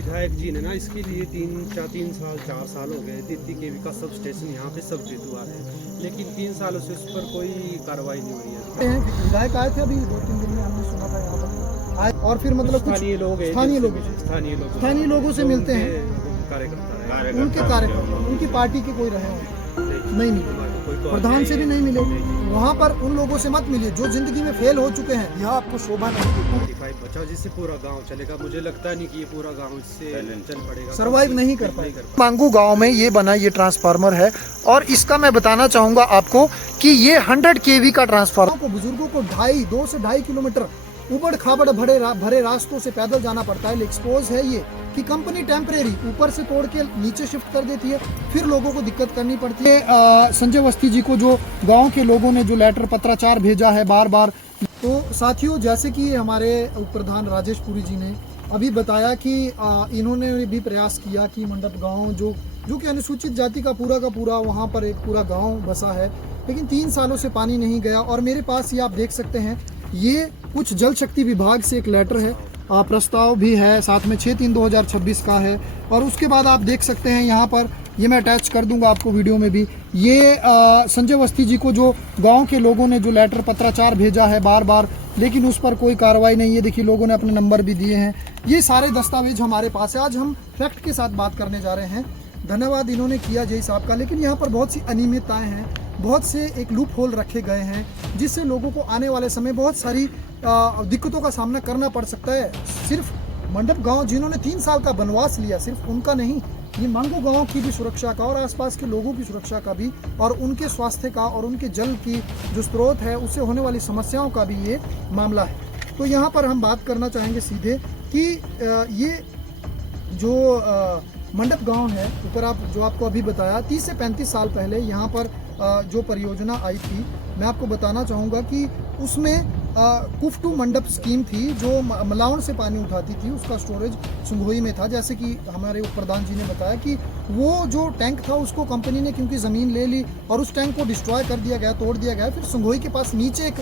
विधायक जी ने ना इसके लिए 3 साल हो गए। 33 केवी का सब स्टेशन यहाँ पे सब हुआ है, लेकिन 3 सालों से उस पर कोई कार्रवाई नहीं हो रही है। विधायक आए थे अभी 2-3 दिन में, हमने सुना था यहाँ पर आए, और फिर मतलब कुछ स्थानीय लोगों से मिलते हैं, उनके कार्यकर्ता, उनकी पार्टी के कोई रहे हों, नहीं मिले, प्रधान से भी नहीं मिले। वहाँ पर उन लोगों से मत मिलिए जो जिंदगी में फेल हो चुके हैं, यह आपको शोभा नहीं देती। बचा जिससे पूरा गांव चलेगा, मुझे लगता नहीं कि ये पूरा गांव इससे चल पड़ेगा, सर्वाइव नहीं कर पाएगा। मांगू गांव में ये बना ये ट्रांसफार्मर है, और इसका मैं बताना चाहूंगा आपको कि ये 100 kV का ट्रांसफार्मर को बुजुर्गों को 2 से 2.5 किलोमीटर उबड़ खाबड़ भरे रास्तों से पैदल जाना पड़ता है। एक्सपोज है ये कि कंपनी टेम्परेरी ऊपर से तोड़ के नीचे शिफ्ट कर देती है, फिर लोगों को दिक्कत करनी पड़ती है। संजय अवस्थी जी को जो गांव के लोगों ने जो लेटर पत्राचार भेजा है बार बार, तो साथियों जैसे कि हमारे उप प्रधान राजेश पुरी जी ने अभी बताया कि इन्होंने भी प्रयास किया कि मंडप गाँव जो कि अनुसूचित जाति का पूरा वहाँ पर एक पूरा गाँव बसा है, लेकिन 3 सालों से पानी नहीं गया। और मेरे पास ये आप देख सकते हैं, ये कुछ जल शक्ति विभाग से एक लेटर है, प्रस्ताव भी है, साथ में 6/3/2026 का है। और उसके बाद आप देख सकते हैं यहाँ पर, ये मैं अटैच कर दूंगा आपको वीडियो में भी, ये संजय अवस्थी जी को जो गांव के लोगों ने जो लेटर पत्राचार भेजा है बार बार, लेकिन उस पर कोई कार्रवाई नहीं है। देखिए लोगों ने अपने नंबर भी दिए हैं, ये सारे दस्तावेज हमारे पास है। आज हम फैक्ट के साथ बात करने जा रहे हैं। धन्यवाद इन्होंने किया जय साहब का, लेकिन यहाँ पर बहुत सी अनियमितताएं हैं, बहुत से एक लूप होल रखे गए हैं, जिससे लोगों को आने वाले समय बहुत सारी दिक्कतों का सामना करना पड़ सकता है। सिर्फ मंडप गांव जिन्होंने 3 साल का वनवास लिया, सिर्फ उनका नहीं, ये मांगू गांव की भी सुरक्षा का और आसपास के लोगों की सुरक्षा का भी, और उनके स्वास्थ्य का और उनके जल की जो स्रोत है उससे होने वाली समस्याओं का भी ये मामला है। तो यहाँ पर हम बात करना चाहेंगे सीधे कि ये जो मंडप गांव है ऊपर, आप जो आपको अभी बताया 30 से 35 साल पहले यहाँ पर जो परियोजना आई थी, मैं आपको बताना चाहूँगा कि उसमें कुफ्टू मंडप स्कीम थी जो मलावन से पानी उठाती थी, उसका स्टोरेज सुंघोई में था। जैसे कि हमारे उप प्रधान जी ने बताया कि वो जो टैंक था उसको कंपनी ने क्योंकि ज़मीन ले ली और उस टैंक को डिस्ट्रॉय कर दिया गया, तोड़ दिया गया। फिर सुंघोई के पास नीचे एक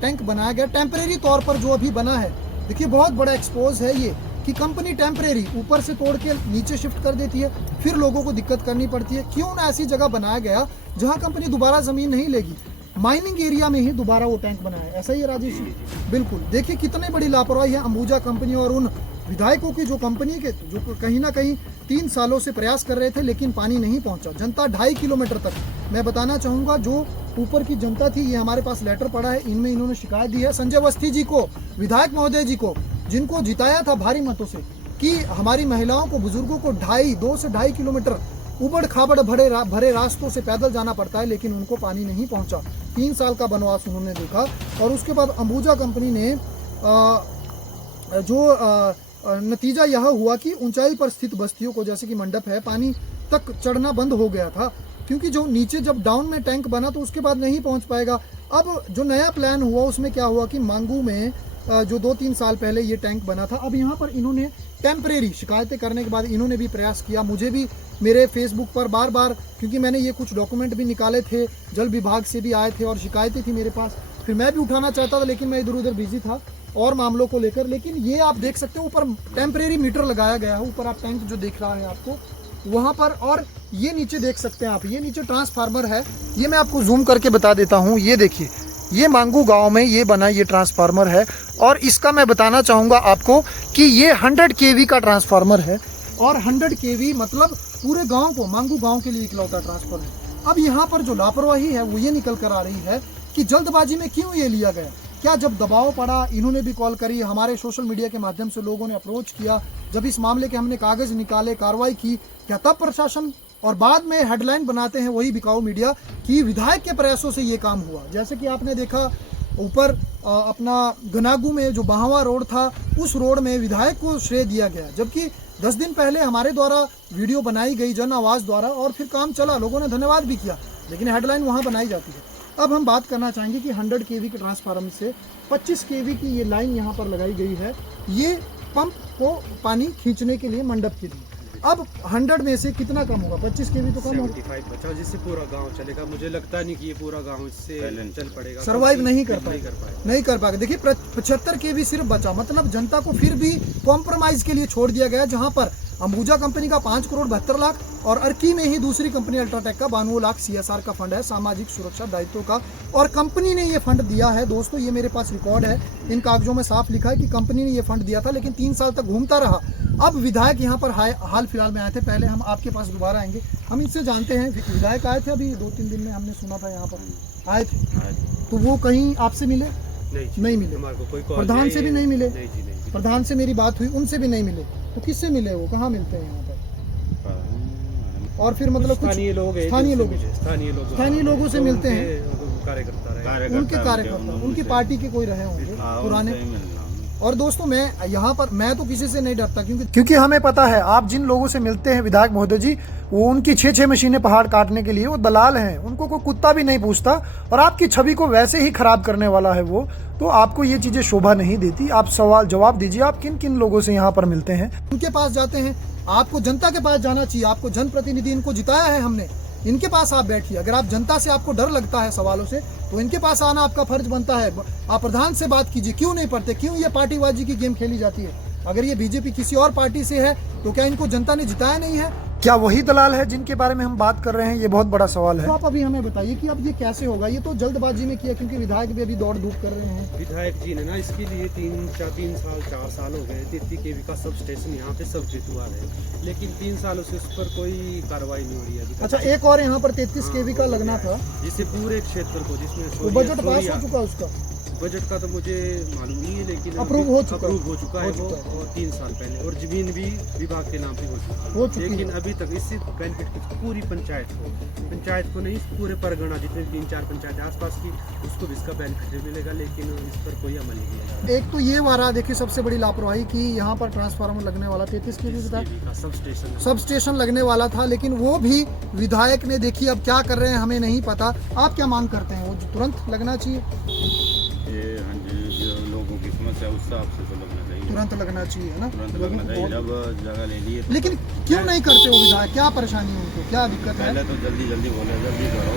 टैंक बनाया गया टेम्परेरी तौर पर, जो अभी बना है। देखिए बहुत बड़ा एक्सपोज है ये कि कंपनी टेम्परेरी ऊपर से तोड़ के नीचे शिफ्ट कर देती है, फिर लोगों को दिक्कत करनी पड़ती है। क्यों ना ऐसी जगह बनाया गया जहां कंपनी दोबारा जमीन नहीं लेगी, माइनिंग एरिया में ही दोबारा वो टैंक बनाया है। ऐसा ही है राजेश जी? बिल्कुल। देखिए कितनी बड़ी लापरवाही है अंबुजा कंपनी और उन विधायकों की, जो कंपनी के जो कहीं ना कहीं 3 सालों से प्रयास कर रहे थे, लेकिन पानी नहीं पहुंचा। जनता 2.5 किलोमीटर तक, मैं बताना चाहूंगा जो ऊपर की जनता थी, ये हमारे पास लेटर पड़ा है, इनमें इन्होंने शिकायत दी है संजय अवस्थी जी को, विधायक महोदय जी को, जिनको जिताया था भारी मतों से, कि हमारी महिलाओं को, बुजुर्गों को 2 से 2.5 किलोमीटर उबड़ खाबड़ भरे रास्तों से पैदल जाना पड़ता है, लेकिन उनको पानी नहीं पहुंचा। 3 साल का वनवास उन्होंने देखा। और उसके बाद अंबुजा कंपनी ने नतीजा यह हुआ कि ऊंचाई पर स्थित बस्तियों को, जैसे कि मंडप है, पानी तक चढ़ना बंद हो गया था, क्योंकि जो नीचे जब डाउन में टैंक बना तो उसके बाद नहीं पहुंच पाएगा। अब जो नया प्लान हुआ उसमें क्या हुआ कि मांगू में जो 2-3 साल पहले ये टैंक बना था, अब यहाँ पर इन्होंने टेम्परेरी शिकायतें करने के बाद इन्होंने भी प्रयास किया। मुझे भी मेरे फेसबुक पर बार बार, क्योंकि मैंने ये कुछ डॉक्यूमेंट भी निकाले थे, जल विभाग से भी आए थे और शिकायतें थी मेरे पास, फिर मैं भी उठाना चाहता था, लेकिन मैं इधर उधर बिजी था और मामलों को लेकर। लेकिन ये आप देख सकते हो ऊपर टेम्परेरी मीटर लगाया गया है, ऊपर आप टैंक जो देख रहा है आपको वहाँ पर, और ये नीचे देख सकते हैं आप, ये नीचे ट्रांसफार्मर है। ये मैं आपको जूम करके बता देता हूँ, ये देखिए, ये मांगू गांव में ये बना ये ट्रांसफार्मर है, और इसका मैं बताना चाहूँगा आपको कि ये 100 kV का ट्रांसफार्मर है। और 100 kV मतलब पूरे गांव को, मांगू गांव के लिए इकलौता ट्रांसफार्मर है। अब यहाँ पर जो लापरवाही है वो ये निकल कर आ रही है कि जल्दबाजी में क्यों ये लिया गया। क्या जब दबाव पड़ा, इन्होंने भी कॉल करी, हमारे सोशल मीडिया के माध्यम से लोगों ने अप्रोच किया, जब इस मामले के हमने कागज निकाले, कार्रवाई की, क्या तब प्रशासन, और बाद में हेडलाइन बनाते हैं वही बिकाऊ मीडिया कि विधायक के प्रयासों से ये काम हुआ। जैसे कि आपने देखा ऊपर अपना गनागू में जो बहावा रोड था, उस रोड में विधायक को श्रेय दिया गया, जबकि 10 दिन पहले हमारे द्वारा वीडियो बनाई गई जन आवाज़ द्वारा, और फिर काम चला, लोगों ने धन्यवाद भी किया, लेकिन हेडलाइन वहाँ बनाई जाती है। अब हम बात करना चाहेंगे कि 100 kV के ट्रांसफार्मर से 25 kV की ये लाइन यहाँ पर लगाई गई है, ये पंप को पानी खींचने के लिए मंडप के लिए। अब 100 में से कितना कम होगा? 25 kV तो कम होगा। 75 बचा, जिससे पूरा गांव चलेगा। मुझे लगता नहीं कि ये पूरा गांव इससे चल पड़ेगा, सर्वाइव नहीं कर पाएगा। नहीं कर पाएगा। देखिए 75 kV सिर्फ बचा, मतलब जनता को फिर भी कॉम्प्रोमाइज के लिए छोड़ दिया गया, जहां पर अंबुजा कंपनी का 5 करोड़ 72 लाख और अर्की में ही दूसरी कंपनी अल्ट्राटेक का 92 लाख CSR का फंड है, सामाजिक सुरक्षा दायित्व का, और कंपनी ने ये फंड दिया है। दोस्तों ये मेरे पास रिकॉर्ड है, इन कागजों में साफ लिखा है कि कंपनी ने ये फंड दिया था, लेकिन 3 साल तक घूमता रहा। अब विधायक यहाँ पर हाल फिलहाल में आए थे, पहले हम आपके पास दोबारा आएंगे, हम इनसे जानते हैं। विधायक आए थे अभी 2-3 दिन में, हमने सुना था यहाँ पर आए थे, तो वो कहीं आपसे मिले? नहीं मिले। हमारे को कोई प्रधान से भी नहीं मिले? नहीं जी, नहीं। प्रधान से मेरी बात हुई, उनसे भी नहीं मिले, तो किससे मिले? वो कहाँ मिलते हैं यहाँ पर? और फिर मतलब स्थानीय लोग स्थानीय लोगों से मिलते हैं, कार्यकर्ता उनके कार्यकर्ता, उनकी पार्टी के कोई रहे होंगे पुराने। और दोस्तों मैं यहाँ पर, मैं तो किसी से नहीं डरता, क्योंकि हमें पता है आप जिन लोगों से मिलते हैं विधायक महोदय जी, वो उनकी 6-6 मशीनें पहाड़ काटने के लिए, वो दलाल हैं, उनको कोई कुत्ता भी नहीं पूछता, और आपकी छवि को वैसे ही खराब करने वाला है वो। तो आपको ये चीजें शोभा नहीं देती। आप सवाल जवाब दीजिए, आप किन किन लोगों से यहाँ पर मिलते हैं? उनके पास जाते हैं, आपको जनता के पास जाना चाहिए, आपको जनप्रतिनिधि इनको जिताया है हमने, इनके पास आप बैठिए। अगर आप जनता से आपको डर लगता है सवालों से, तो इनके पास आना आपका फर्ज बनता है। आप प्रधान से बात कीजिए, क्यों नहीं पढ़ते, क्यों ये पार्टीबाजी की गेम खेली जाती है? अगर ये बीजेपी किसी और पार्टी से है तो क्या इनको जनता ने जिताया नहीं है? क्या वही दलाल है जिनके बारे में हम बात कर रहे हैं? ये बहुत बड़ा सवाल है। तो आप अभी हमें बताइए कि अब ये कैसे होगा? ये तो जल्दबाजी में किया, क्योंकि विधायक भी अभी दौड़ धूप कर रहे हैं। विधायक जी ने ना इसके लिए 4 साल हो गए। 33 kV का सब स्टेशन यहाँ पे सब हुआ है, लेकिन 3 सालों से उस पर कोई कार्रवाई नहीं हो रही है। अच्छा, एक और यहाँ पर 33 kV का लगना था, जिससे पूरे क्षेत्र को, जिसमें बजट पास हो चुका उसका। बजट का तो मुझे मालूम नहीं है, लेकिन अप्रूव हो चुका है वो, और 3 साल पहले, और जमीन भी विभाग के नाम पे हो चुकी है, लेकिन अभी तक इससे बेनिफिट पूरी पंचायत को नहीं, पूरे परगना जितने 3-4 पंचायत आसपास की, उसको भी इसका बेनिफिट मिलेगा, लेकिन इस पर कोई अमल नहीं किया जा रहा। एक तो ये वारा देखिए सबसे बड़ी लापरवाही की, यहाँ पर ट्रांसफार्मर लगने वाला 33 kV का सब स्टेशन लगने वाला था, लेकिन वो भी विधायक ने, देखिए अब क्या कर रहे हैं हमें नहीं पता। आप क्या मांग करते हैं? वो तुरंत लगना चाहिए, लोगों की समस्या उस हिसाब से तो लगना चाहिए, तुरंत लगना चाहिए, है ना? तुरंत लगना चाहिए। जब जगह ले लिए तो लेकिन क्यों नहीं करते वो विधायक? क्या परेशानी है उनको, क्या दिक्कत है? पहले तो जल्दी बोले जल्दी करो,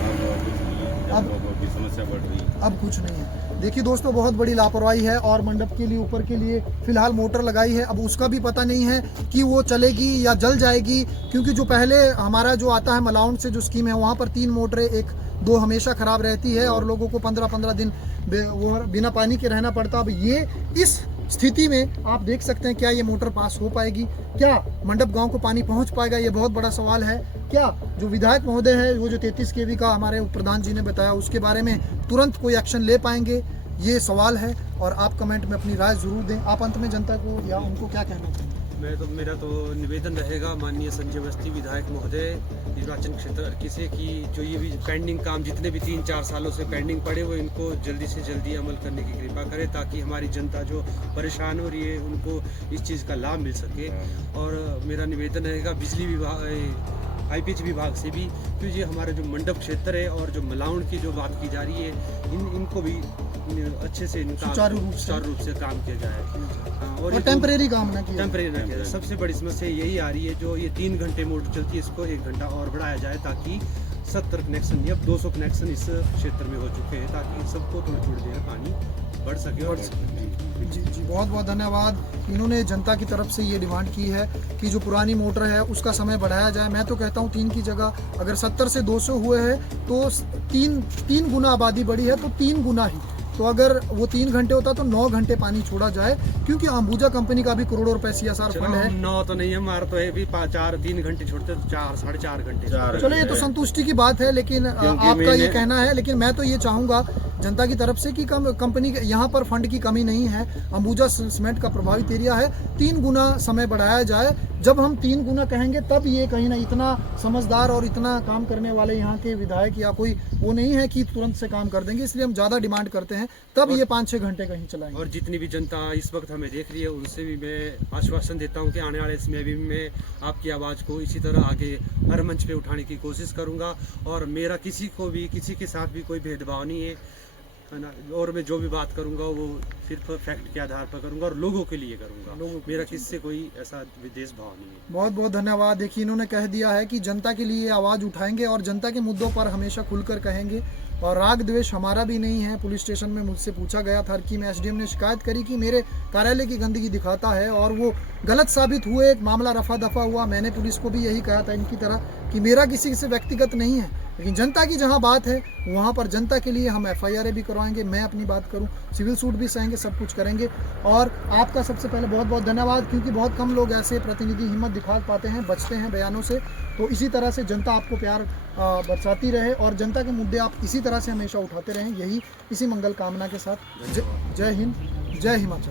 अब कुछ नहीं है, जब लोगों की समस्या बढ़ रही है। अब कुछ नहीं है। देखिए दोस्तों, बहुत बड़ी लापरवाही है, और मंडप के लिए, ऊपर के लिए फिलहाल मोटर लगाई है, अब उसका भी पता नहीं है कि वो चलेगी या जल जाएगी, क्योंकि जो पहले हमारा जो आता है मलाउंड से जो स्कीम है, वहाँ पर 3 मोटरें, 1-2 हमेशा खराब रहती है, और लोगों को 15-15 दिन वो बिना पानी के रहना पड़ता। अब ये इस स्थिति में आप देख सकते हैं, क्या ये मोटर पास हो पाएगी? क्या मंडप गांव को पानी पहुंच पाएगा? ये बहुत बड़ा सवाल है। क्या जो विधायक महोदय है, वो जो 33 kV का हमारे प्रधान जी ने बताया, उसके बारे में तुरंत कोई एक्शन ले पाएंगे? ये सवाल है, और आप कमेंट में अपनी राय जरूर दें। आप अंत में जनता को या उनको क्या कहना चाहेंगे? मेरा तो निवेदन रहेगा माननीय संजय अवस्थी विधायक महोदय निर्वाचन क्षेत्र अर्की से, कि जो ये भी पेंडिंग काम जितने भी 3-4 सालों से पेंडिंग पड़े, वो इनको जल्दी से जल्दी अमल करने की कृपा करें, ताकि हमारी जनता जो परेशान हो रही है उनको इस चीज़ का लाभ मिल सके। और मेरा निवेदन रहेगा बिजली विभाग, IPH विभाग से भी, क्योंकि ये हमारा जो मंडप क्षेत्र है और जो मलाउंड की जो बात की जा रही है, इनको भी अच्छे से सुचारू रूप से काम किया जाए, और टेम्परेरी काम ना किया जाए। सबसे बड़ी समस्या यही आ रही है, जो ये 3 घंटे मोटर चलती है, इसको 1 घंटा और बढ़ाया जाए, ताकि 70 कनेक्शन या 200 कनेक्शन इस क्षेत्र में हो चुके हैं, ताकि सबको थोड़ी देर पानी बढ़ सके। और जी बहुत बहुत धन्यवाद। इन्होंने जनता की तरफ से ये डिमांड की है कि जो पुरानी मोटर है उसका समय बढ़ाया जाए। मैं तो कहता हूँ 3 की जगह अगर 70 से 200 हुए हैं, तो 3 गुना आबादी बढ़ी है, तो 3 गुना ही, तो अगर वो 3 घंटे होता तो 9 घंटे पानी छोड़ा जाए, क्योंकि अंबुजा कंपनी का भी करोड़ों रुपए CSR फंड है। 9 तो नहीं है, हमारा तो है भी 3 घंटे छोड़ते तो 4-4.5 घंटे। चलो ये तो संतुष्टि की बात है, लेकिन आपका ये कहना है, लेकिन मैं तो ये चाहूंगा जनता की तरफ से कि कंपनी यहाँ पर फंड की कमी नहीं है, अंबुजा सीमेंट का प्रभावित एरिया है, 3 गुना समय बढ़ाया जाए। जब हम 3 गुना कहेंगे तब ये कहीं ना, इतना समझदार और इतना काम करने वाले यहाँ के विधायक या कोई वो नहीं है कि तुरंत से काम कर देंगे, इसलिए हम ज़्यादा डिमांड करते हैं, तब ये 5-6 घंटे कहीं चलाएंगे। और जितनी भी जनता इस वक्त हमें देख रही है, उनसे भी मैं आश्वासन देता हूँ कि आने वाले समय भी मैं आपकी आवाज़ को इसी तरह आगे हर मंच पे उठाने की कोशिश करूँगा, और मेरा किसी के साथ भी कोई भेदभाव नहीं है। है ना। और मैं जो भी बात करूंगा वो सिर्फ फैक्ट के आधार पर करूंगा और लोगों के लिए करूंगा। मेरा किससे कोई ऐसा विदेश भाव नहीं है। बहुत बहुत धन्यवाद। देखिए इन्होंने कह दिया है कि जनता के लिए आवाज़ उठाएंगे और जनता के मुद्दों पर हमेशा खुलकर कहेंगे, और राग द्वेष हमारा भी नहीं है। पुलिस स्टेशन में मुझसे पूछा गया था कि मैं एसडीएम ने शिकायत करी कि मेरे कार्यालय की गंदगी दिखाता है, और वो गलत साबित हुए, एक मामला रफा दफा हुआ। मैंने पुलिस को भी यही कहा था इनकी तरह कि मेरा किसी से व्यक्तिगत नहीं है, लेकिन जनता की जहां बात है वहां पर जनता के लिए हम एफआईआर भी करवाएंगे। मैं अपनी बात करूं, सिविल सूट भी सहेंगे, सब कुछ करेंगे। और आपका सबसे पहले बहुत बहुत धन्यवाद, क्योंकि बहुत कम लोग ऐसे प्रतिनिधि हिम्मत दिखा पाते हैं, बचते हैं बयानों से। तो इसी तरह से जनता आपको प्यार बरसाती रहे और जनता के मुद्दे आप इसी तरह से हमेशा उठाते रहें, यही इसी मंगल कामना के साथ। जय हिंद, जय हिमाचल।